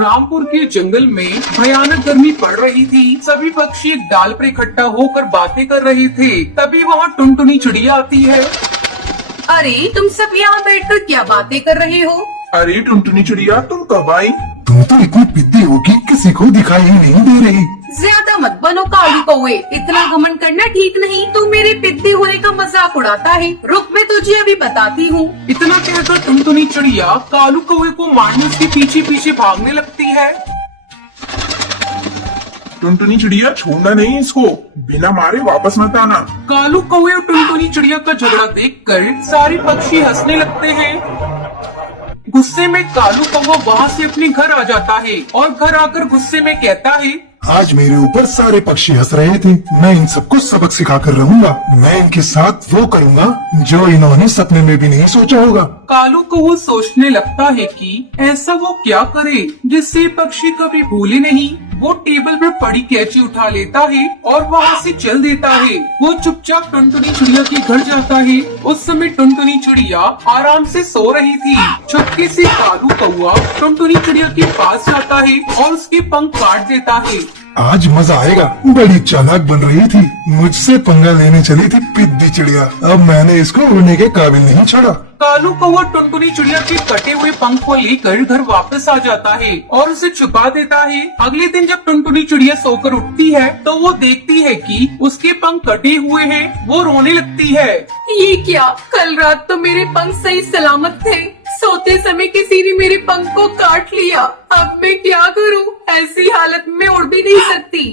रामपुर के जंगल में भयानक गर्मी पड़ रही थी। सभी पक्षी एक डाल पर इकट्ठा होकर बातें कर रहे थे। तभी वहाँ टुनटुनी चिड़िया आती है। अरे तुम सब यहाँ बैठकर क्या बातें कर रहे हो? अरे टुनटुनी चिड़िया, तुम कब आई? तुम तो इतनी पिद्दी हो कि किसी को दिखाई ही नहीं दे रही। ज्यादा मत बनो कालू कौवे, इतना घमंड करना ठीक नहीं। तू मेरे पिद्दी होने का मजाक उड़ाता है। रुक, मैं तुझे अभी बताती हूँ। इतना कहकर टुनटुनी चिड़िया कालू कौवे को मारने उसके पीछे पीछे भागने लगती है। टुनटुनी चिड़िया, छोड़ना नहीं इसको, बिना मारे वापस मत आना। कालू कौवे और टुनटुनी चिड़िया का झगड़ा देखकर सारे पक्षी हंसने लगते हैं। गुस्से में कालू कौवा वहाँ से अपने घर आ जाता है और घर आकर गुस्से में कहता है, आज मेरे ऊपर सारे पक्षी हंस रहे थे। मैं इन सबको सबक सिखा कर रहूंगा। मैं इनके साथ वो करूंगा जो इन्होंने सपने में भी नहीं सोचा होगा। कालू कौवा सोचने लगता है कि ऐसा वो क्या करे जिससे पक्षी कभी भूले नहीं। वो टेबल पर पड़ी कैंची उठा लेता है और वहाँ से चल देता है। वो चुपचाप टुनटुनी चिड़िया के घर जाता है। उस समय टुनटुनी चिड़िया आराम से सो रही थी। चुपके से कालू कौवा टुनटुनी चिड़िया के पास जाता है और उसके पंख काट देता है। आज मजा आएगा। बड़ी चालाक बन रही थी, मुझसे पंगा लेने चली थी पिद्दी चिड़िया। अब मैंने इसको उड़ने के काबिल नहीं छोड़ा। कालू कौवा टुनटुनी चिड़िया के कटे हुए पंख को लेकर घर वापस आ जाता है और उसे छुपा देता है। अगले दिन जब टुनटुनी चिड़िया सोकर उठती है तो वो देखती है कि उसके पंख कटे हुए हैं। वो रोने लगती है। ये क्या, कल रात तो मेरे पंख सही सलामत थे। सोते समय किसी ने मेरे पंख को काट लिया। अब मैं क्या करूं? ऐसी हालत में उड़ भी नहीं सकती।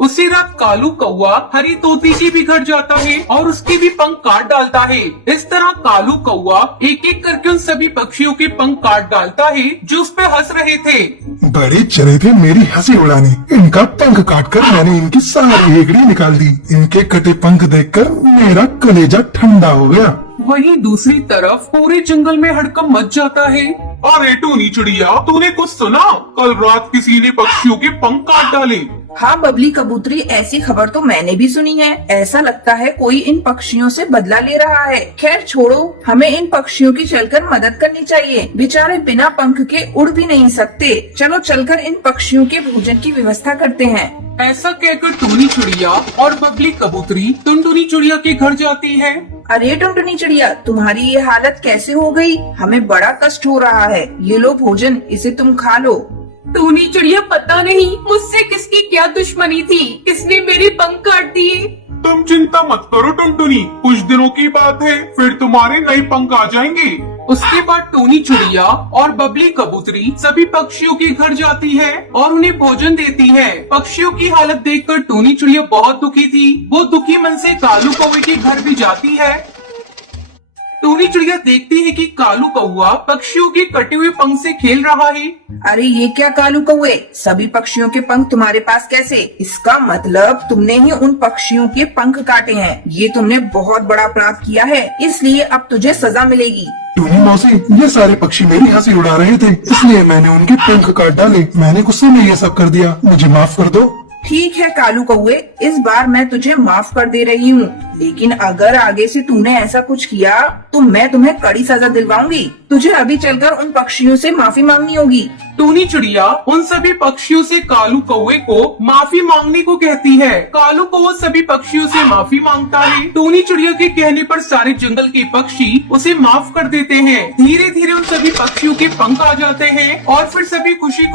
उसी रात कालू कौवा हरी तोती के भी घर जाता है और उसके भी पंख काट डालता है। इस तरह कालू कौवा एक एक करके उन सभी पक्षियों के पंख काट डालता है जो उस पे हंस रहे थे। बड़े चले थे मेरी हंसी उड़ाने। इनका पंख काटकर मैंने इनकी सारी हेकड़ी निकाल दी। इनके कटे पंख देखकर मेरा कलेजा ठंडा हो गया। वहीं दूसरी तरफ पूरे जंगल में हड़कंप मच जाता है। अरे टूनी चिड़िया, तूने कुछ सुना? कल रात किसी ने पक्षियों के पंख काट डाले। हाँ बबली कबूतरी, ऐसी खबर तो मैंने भी सुनी है। ऐसा लगता है कोई इन पक्षियों से बदला ले रहा है। खैर छोड़ो, हमें इन पक्षियों की चलकर मदद करनी चाहिए। बेचारे बिना पंख के उड़ भी नहीं सकते। चलो चलकर इन पक्षियों के भोजन की व्यवस्था करते हैं। ऐसा कहकर टूनी चिड़िया और बबली कबूतरी टुनटुनी चिड़िया के घर जाती है। अरे टुनटुनी चिड़िया, तुम्हारी ये हालत कैसे हो गई? हमें बड़ा कष्ट हो रहा है। ये लो भोजन, इसे तुम खा लो। टूनी चिड़िया, पता नहीं मुझसे किसकी क्या दुश्मनी थी, किसने मेरे पंख काट दिए। तुम चिंता मत करो टुनटुनी, कुछ दिनों की बात है, फिर तुम्हारे नए पंख आ जाएंगे। उसके बाद टूनी चिड़िया और बबली कबूतरी सभी पक्षियों के घर जाती है और उन्हें भोजन देती है। पक्षियों की हालत देखकर टूनी चिड़िया बहुत दुखी थी। वो दुखी मन से कालू कौवे के घर भी जाती है। टूनी चिड़िया देखती है कि कालू कौवा पक्षियों के कटे हुए पंख से खेल रहा है। अरे ये क्या कालू कौवे, सभी पक्षियों के पंख तुम्हारे पास कैसे? इसका मतलब तुमने ही उन पक्षियों के पंख काटे हैं। ये तुमने बहुत बड़ा अपराध किया है, इसलिए अब तुझे सजा मिलेगी। टूनी मौसी, ये सारे पक्षी मेरी हंसी उड़ा रहे थे, इसलिए मैंने उनके पंख काट डाले। मैंने गुस्से में ये सब कर दिया, मुझे माफ कर दो। ठीक है कालू कौवे, इस बार मैं तुझे माफ कर दे रही हूँ, लेकिन अगर आगे से तूने ऐसा कुछ किया तो मैं तुम्हें कड़ी सजा दिलवाऊंगी। तुझे अभी चलकर उन पक्षियों से माफी मांगनी होगी। टूनी चिड़िया उन सभी पक्षियों से कालू कौवे को माफी मांगने को कहती है। कालू कौवा सभी पक्षियों से माफी मांगता है। टूनी चिड़िया के कहने पर सारे जंगल के पक्षी उसे माफ कर देते हैं। धीरे धीरे उन सभी पक्षियों के पंख आ जाते हैं और फिर सभी खुशी खुशी